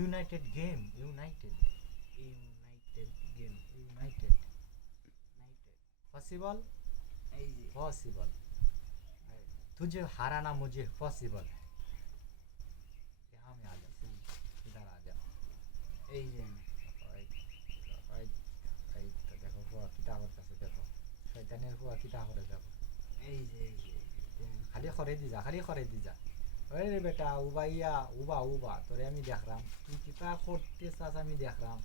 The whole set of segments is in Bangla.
United game, united game united নাইটেড पॉसिबल এই যে पॉसिबल तुझे हराना मुझे पॉसिबल है। यहाँ में आ जा, इधर आ जा। এই যে तो देखो हुआ किता करतेছে দেখো শয়তানের হুয়া কিতা করে দেখো এই যে খালি করে দি যা, খালি করে দি যা। ওই রে বেটা উবাইয়া উবা উবা তোরে আমি দেখলাম তুই কিতা করতে চাস আমি দেখলাম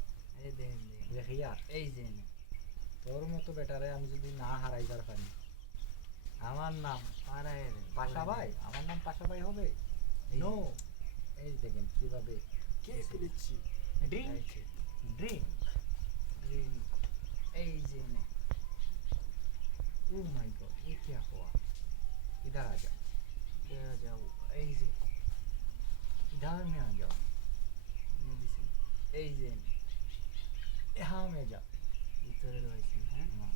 এই দেখেন দেখিয়া এই যে তোর মতো বেটারে আমি যদি না হারাইবার পারি। আমার নাম পাড়ায় পাশা ভাই, আমার নাম পাশা ভাই হবে নো। এই দেখেন কিভাবে কে করেছি ড্রিঙ্ক ড্রিঙ্ক ড্রিঙ্ক এই যে ओ माय गॉड ये क्या हुआ। इधर आ जाओ, দেখা যাও এই যে इधर में आ जाओ, মেডিসিন এই যে यहाँ में जाओ। ভিতরে রয়েছে হ্যাঁ हाँ,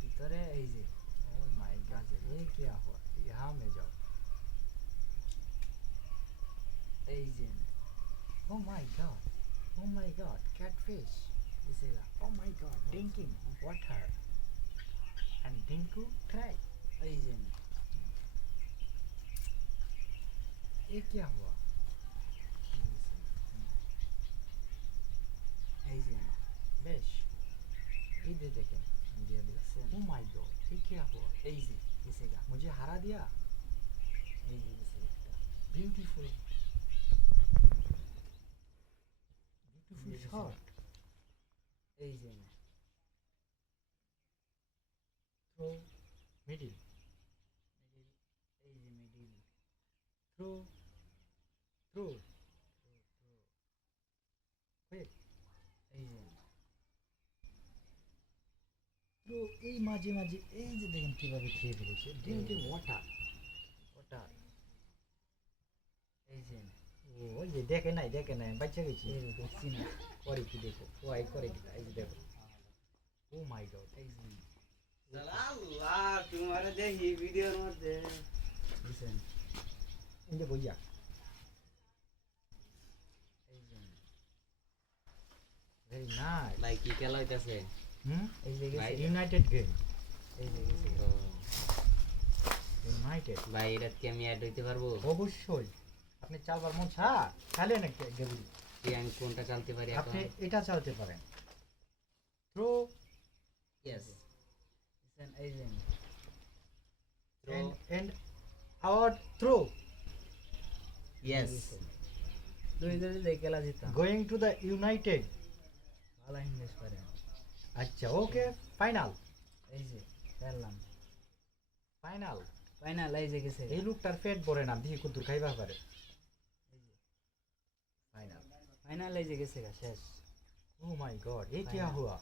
ভিতরে এই যে ओ माय गॉड ये क्या हुआ, यहाँ में जाओ। এই যে ओ माय गॉड कैटफिश। দিছেগা oh my god drinking water and डिंकू ट्राई। এই যে ये क्या हुआ। এই যে बेश इधर देखें दिया दिया। ओ माय गॉड ये क्या हुआ, এই যে দিছেগা मुझे हरा दिया। এই যে দিছে একটা ब्यूटीफुल ब्यूटीफुल शॉट এই যে थ्रो मिडिल এই যে মিডিল थ्रो थ्रो क्विक এই যে थ्रो। এই মাঝে মাঝে এই যে দেখেন কিভাবে খেয়ে ফেলেছে ড্রিঙ্কিং ওয়াটার। ওটা এই যে ও ওই যে দেখে নাই বাচ্চা গেছি এই যে দেখছি না করে কি দেখো ওয়াই করে কি এই যে দেখো। ও মাই গড এই যে আল্লাহ তোমার দেখি ভিডিওর মধ্যে দিছেন এই যে বইয়া এই যে ভেরি নাইস। ভাই কি খেলা হইতাছে এই যে ভাই, গেছে ইউনাইটেড গেম এই যে গেছে ইউনাইটেড ভাই এটা কি আমি অ্যাড হইতে পারবো? অবশ্যই। আপনি চালবার মন চালে না গেবুলি কি আমি কোনটা চালতে পারি এখন? আপনি এটা চালতে পারেন। থ্রো ইয়েস দিছেন এই যে and our throw ইয়েস দুই ধরে যে খেলা জিতাম going to the united। ভালো ইংলিশ পারে আচ্ছা ওকে ফাইনাল এই যে খেললাম ফাইনাল। ফাইনাল এই যে গেছে এই লোকটার পেট ভরে না দিয়ে কুতুর খাইবা পারে। ফাইনাল ফাইনাল এই যে গেছে শেষ ओ माय गॉड ये क्या हुआ।